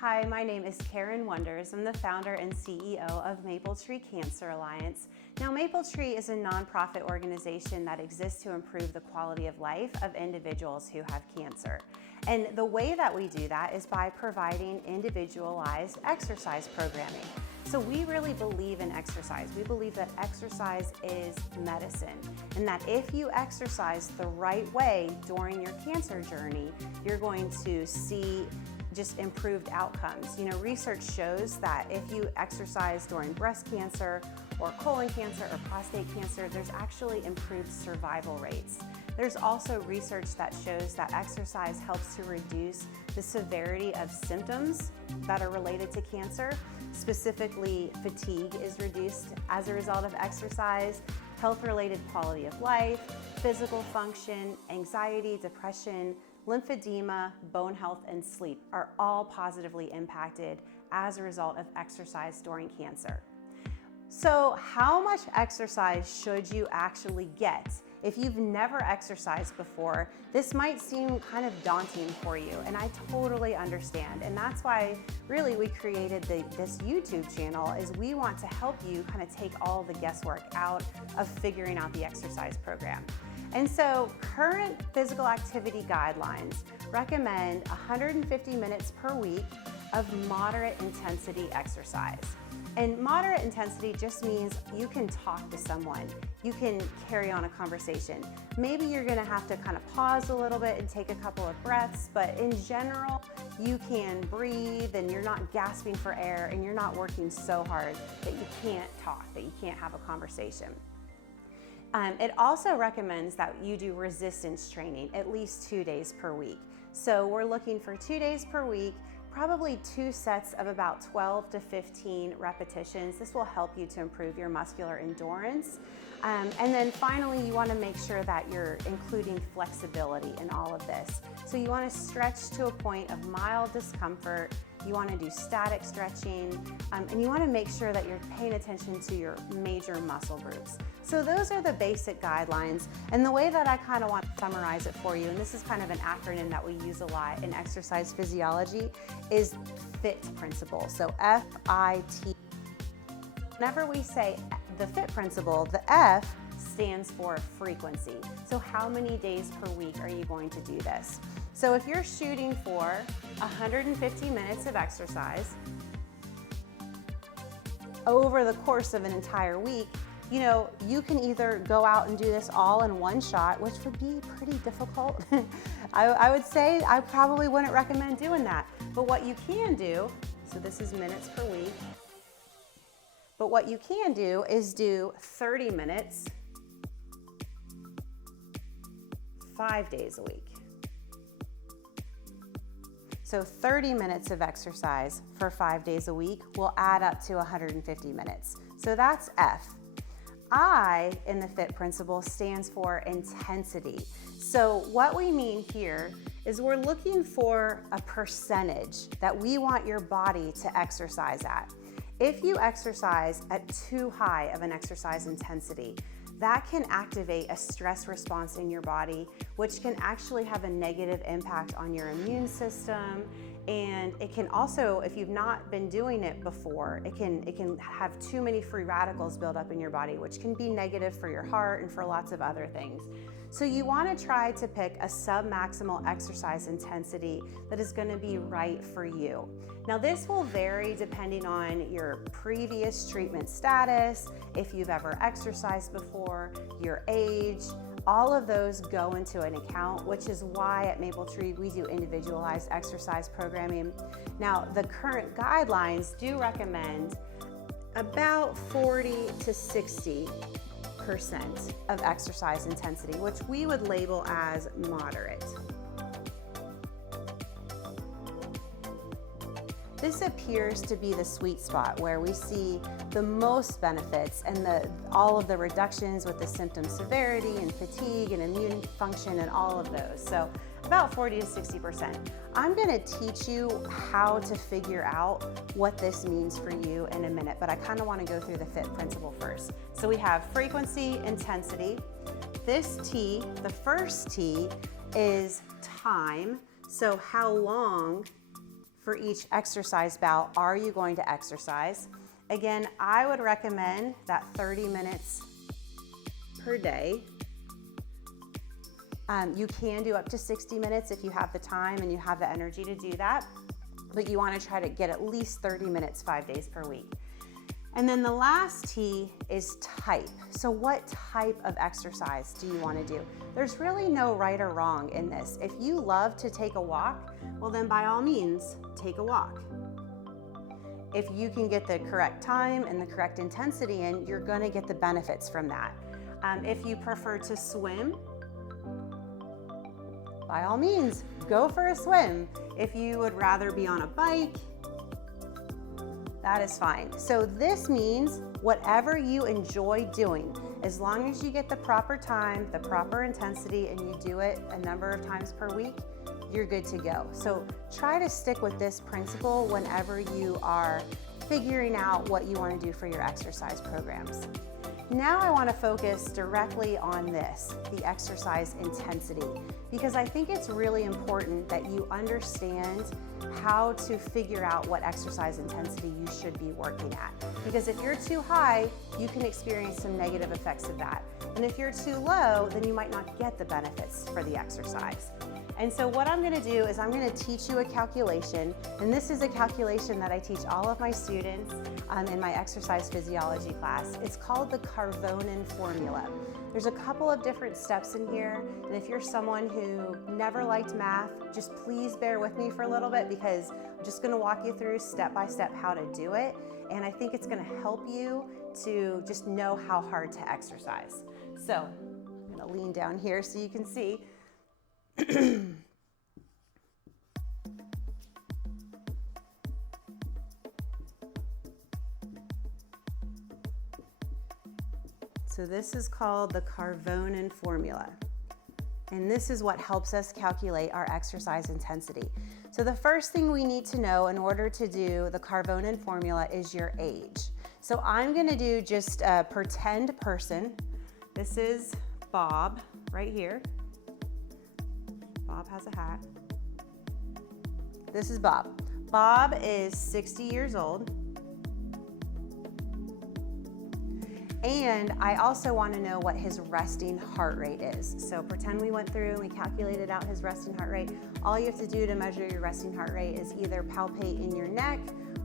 Hi, my name is Karen Wonders. I'm the founder and CEO of Mapletree Cancer Alliance. Now, Mapletree is a nonprofit organization that exists to improve the quality of life of individuals who have cancer. And the way that we do that is by providing individualized exercise programming. So we really believe in exercise. We believe that exercise is medicine, and that if you exercise the right way during your cancer journey, you're going to see just improved outcomes. You know, research shows that if you exercise during breast cancer or colon cancer or prostate cancer, there's actually improved survival rates. There's also research that shows that exercise helps to reduce the severity of symptoms that are related to cancer. Specifically, fatigue is reduced as a result of exercise, health-related quality of life, physical function, anxiety, depression, lymphedema, bone health, and sleep are all positively impacted as a result of exercise during cancer. So how much exercise should you actually get? If you've never exercised before, this might seem kind of daunting for you, and I totally understand. And that's why really we created this YouTube channel, is we want to help you kind of take all the guesswork out of figuring out the exercise program. And so current physical activity guidelines recommend 150 minutes per week of moderate intensity exercise. And moderate intensity just means you can talk to someone, you can carry on a conversation. Maybe you're gonna have to kind of pause a little bit and take a couple of breaths, but in general, you can breathe and you're not gasping for air and you're not working so hard that you can't talk, that you can't have a conversation. It also recommends that you do resistance training at least 2 days per week. So we're looking for 2 days per week, probably 2 sets of about 12 to 15 repetitions. This will help you to improve your muscular endurance. And then finally, you want to make sure that you're including flexibility in all of this. So you want to stretch to a point of mild discomfort. You want to do static stretching, and you want to make sure that you're paying attention to your major muscle groups. So those are the basic guidelines, and the way that I kind of want to summarize it for you, and this is kind of an acronym that we use a lot in exercise physiology, is FITT Principle. So F-I-T. Whenever we say the FITT Principle, the F stands for frequency. So how many days per week are you going to do this? So if you're shooting for 150 minutes of exercise over the course of an entire week, you know, you can either go out and do this all in one shot, which would be pretty difficult. I would say I probably wouldn't recommend doing that. But what you can do, so this is minutes per week, but what you can do is do 30 minutes, 5 days a week. So 30 minutes of exercise for 5 days a week will add up to 150 minutes. So that's F. I in the FITT Principle stands for intensity. So what we mean here is we're looking for a percentage that we want your body to exercise at. If you exercise at too high of an exercise intensity, that can activate a stress response in your body, which can actually have a negative impact on your immune system. And it can also, if you've not been doing it before, it can have too many free radicals build up in your body, which can be negative for your heart and for lots of other things. So you want to try to pick a sub-maximal exercise intensity that is going to be right for you. Now this will vary depending on your previous treatment status, if you've ever exercised before, your age. All of those go into an account, which is why at Mapletree we do individualized exercise programming. Now the current guidelines do recommend about 40 to 60% of exercise intensity, which we would label as moderate. This appears to be the sweet spot where we see the most benefits and all of the reductions with the symptom severity and fatigue and immune function and all of those. So about 40 to 60%. I'm gonna teach you how to figure out what this means for you in a minute, but I kind of want to go through the FITT Principle first. So we have frequency, intensity. This T, the first T, is time. So how long for each exercise bout are you going to exercise? Again, I would recommend that 30 minutes per day. You can do up to 60 minutes if you have the time and you have the energy to do that, but you want to try to get at least 30 minutes 5 days per week. And then the last T is type. So what type of exercise do you want to do? There's really no right or wrong in this. If you love to take a walk, well then by all means, take a walk. If you can get the correct time and the correct intensity in, you're going to get the benefits from that. If you prefer to swim, by all means, go for a swim. If you would rather be on a bike, that is fine. So this means whatever you enjoy doing, as long as you get the proper time, the proper intensity, and you do it a number of times per week, you're good to go. So try to stick with this principle whenever you are figuring out what you want to do for your exercise programs. Now I want to focus directly on this, the exercise intensity, because I think it's really important that you understand how to figure out what exercise intensity you should be working at. Because if you're too high, you can experience some negative effects of that. And if you're too low, then you might not get the benefits for the exercise. And so what I'm gonna do is I'm gonna teach you a calculation, and this is a calculation that I teach all of my students in my exercise physiology class. It's called the Carvonen formula. There's a couple of different steps in here, and if you're someone who never liked math, just please bear with me for a little bit because I'm just gonna walk you through step by step how to do it, and I think it's gonna help you to just know how hard to exercise. So I'm gonna lean down here so you can see. So this is called the Carvonen formula. And this is what helps us calculate our exercise intensity. So the first thing we need to know in order to do the Carvonen formula is your age. So I'm gonna do just a pretend person. This is Bob right here. Bob has a hat. This is Bob. Bob is 60 years old. And I also want to know what his resting heart rate is. So pretend we went through and we calculated out his resting heart rate. All you have to do to measure your resting heart rate is either palpate in your neck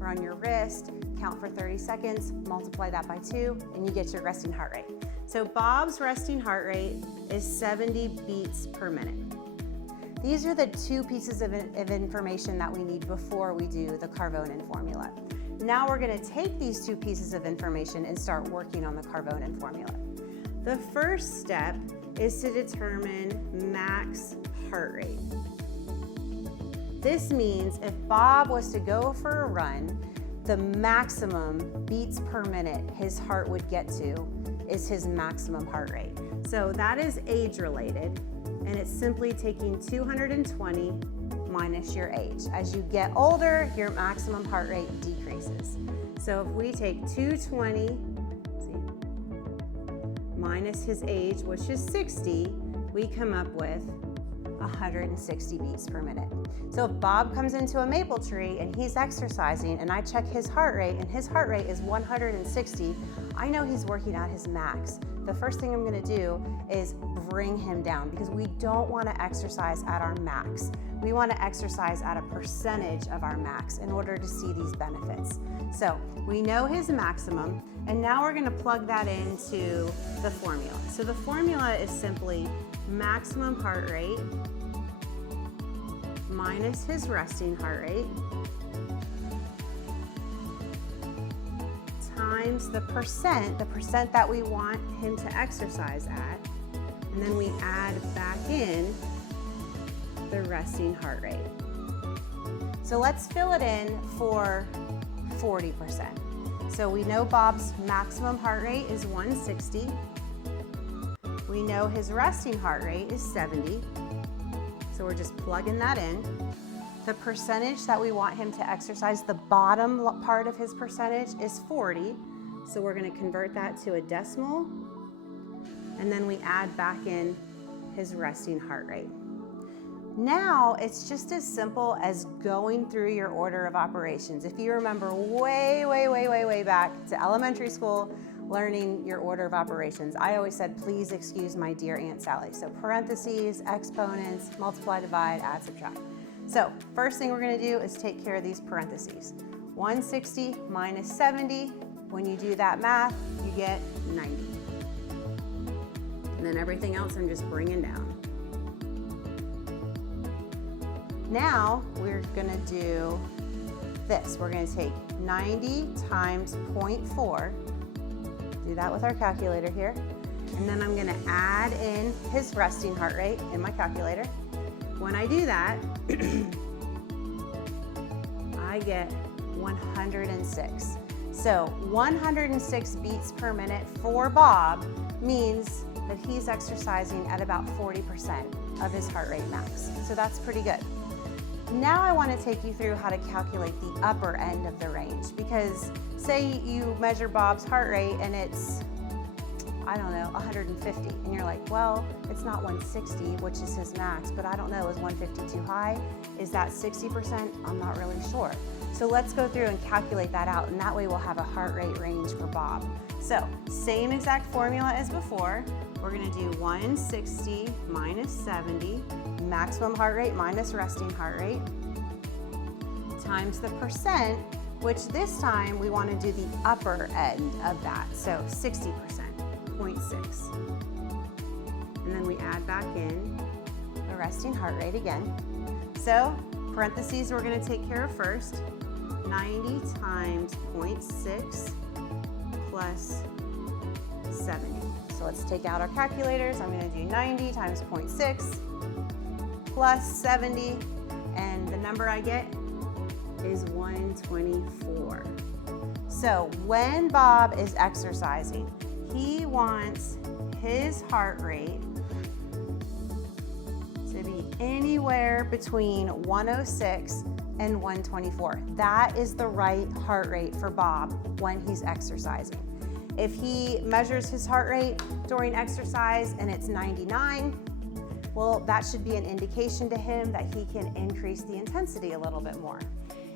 or on your wrist, count for 30 seconds, multiply that by 2, and you get your resting heart rate. So Bob's resting heart rate is 70 beats per minute. These are the two pieces of information that we need before we do the Carvonen formula. Now we're going to take these two pieces of information and start working on the Carvonen formula. The first step is to determine max heart rate. This means if Bob was to go for a run, the maximum beats per minute his heart would get to is his maximum heart rate. So that is age related, and it's simply taking 220 minus your age. As you get older, your maximum heart rate decreases. So if we take 220 minus his age, which is 60, we come up with 160 beats per minute. So if Bob comes into a maple tree and he's exercising and I check his heart rate and his heart rate is 160, I know he's working at his max. The first thing I'm gonna do is bring him down because we don't wanna exercise at our max. We wanna exercise at a percentage of our max in order to see these benefits. So we know his maximum, and now we're gonna plug that into the formula. So the formula is simply maximum heart rate minus his resting heart rate times the percent that we want him to exercise at, and then we add back in the resting heart rate. So let's fill it in for 40%. So we know Bob's maximum heart rate is 160. We know his resting heart rate is 70. So we're just plugging that in. The percentage that we want him to exercise, the bottom part of his percentage is 40. So we're going to convert that to a decimal. And then we add back in his resting heart rate. Now it's just as simple as going through your order of operations. If you remember way back to elementary school, learning your order of operations, I always said, please excuse my dear Aunt Sally. So parentheses, exponents, multiply, divide, add, subtract. So first thing we're gonna do is take care of these parentheses. 160 minus 70, when you do that math, you get 90. And then everything else I'm just bringing down. Now we're gonna do this. We're gonna take 90 times 0.4, do that with our calculator here, and then I'm gonna add in his resting heart rate in my calculator. When I do that, I get 106. So 106 beats per minute for Bob means that he's exercising at about 40% of his heart rate max. So that's pretty good. Now I want to take you through how to calculate the upper end of the range, because say you measure Bob's heart rate and it's, I don't know, 150, and you're like, well, it's not 160, which is his max, but I don't know, is 150 too high? Is that 60%? I'm not really sure. So let's go through and calculate that out, and that way we'll have a heart rate range for Bob. So same exact formula as before. We're gonna do 160 minus 70, maximum heart rate minus resting heart rate, times the percent, which this time we wanna do the upper end of that, so 60%, 0.6. And then we add back in the resting heart rate again. So parentheses we're gonna take care of first, 90 times 0.6 plus 70. So let's take out our calculators. I'm gonna do 90 times 0.6 plus 70, and the number I get is 124. So when Bob is exercising, he wants his heart rate to be anywhere between 106 and 124. That is the right heart rate for Bob when he's exercising. If he measures his heart rate during exercise and it's 99, well, that should be an indication to him that he can increase the intensity a little bit more.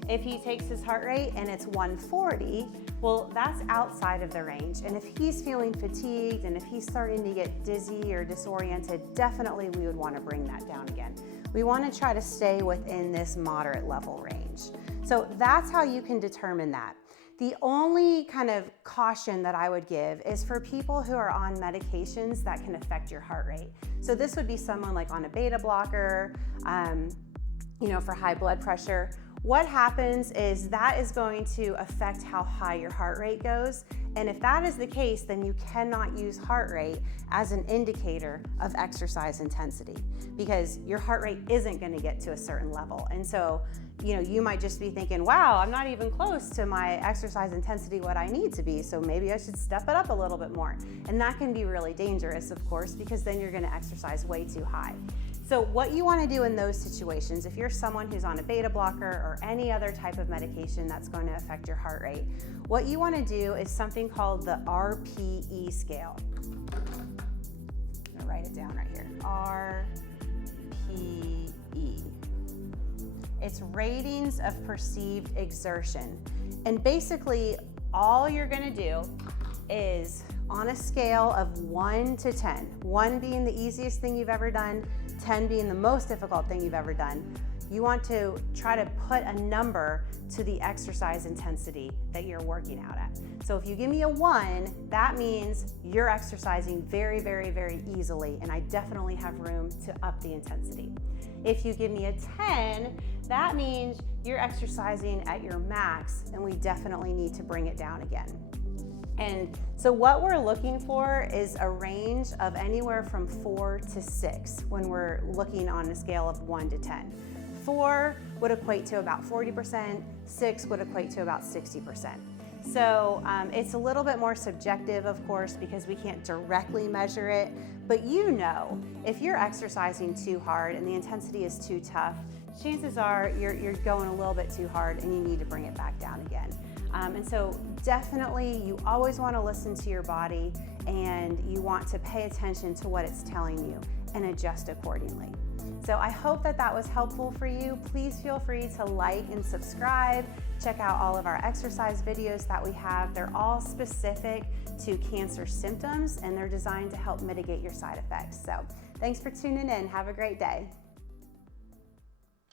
If he takes his heart rate and it's 140, well, that's outside of the range. And if he's feeling fatigued and if he's starting to get dizzy or disoriented, definitely we would want to bring that down again. We want to try to stay within this moderate level range. So that's how you can determine that. The only kind of caution that I would give is for people who are on medications that can affect your heart rate. So this would be someone like on a beta blocker, for high blood pressure. What happens is that is going to affect how high your heart rate goes. And if that is the case, then you cannot use heart rate as an indicator of exercise intensity, because your heart rate isn't going to get to a certain level. And so, you might just be thinking, wow, I'm not even close to my exercise intensity what I need to be, so maybe I should step it up a little bit more. And that can be really dangerous, of course, because then you're going to exercise way too high. So what you want to do in those situations, if you're someone who's on a beta blocker or any other type of medication that's going to affect your heart rate, what you want to do is something called the Rpe Scale. I'm going to write it down right here. Rpe. It's ratings of perceived exertion. And basically, all you're going to do is on a scale of 1 to 10, 1 being the easiest thing you've ever done, 10 being the most difficult thing you've ever done, you want to try to put a number to the exercise intensity that you're working out at. So if you give me a 1, that means you're exercising very, very, very easily, and I definitely have room to up the intensity. If you give me a 10, that means you're exercising at your max, and we definitely need to bring it down again. And so what we're looking for is a range of anywhere from 4 to 6 when we're looking on a scale of 1 to 10. 4 would equate to about 40%, 6 would equate to about 60%. So it's a little bit more subjective, of course, because we can't directly measure it, but if you're exercising too hard and the intensity is too tough, chances are you're going a little bit too hard and you need to bring it back down again. And so definitely you always want to listen to your body, and you want to pay attention to what it's telling you and adjust accordingly. So I hope that that was helpful for you. Please feel free to like and subscribe. Check out all of our exercise videos that we have. They're all specific to cancer symptoms and they're designed to help mitigate your side effects. So thanks for tuning in. Have a great day.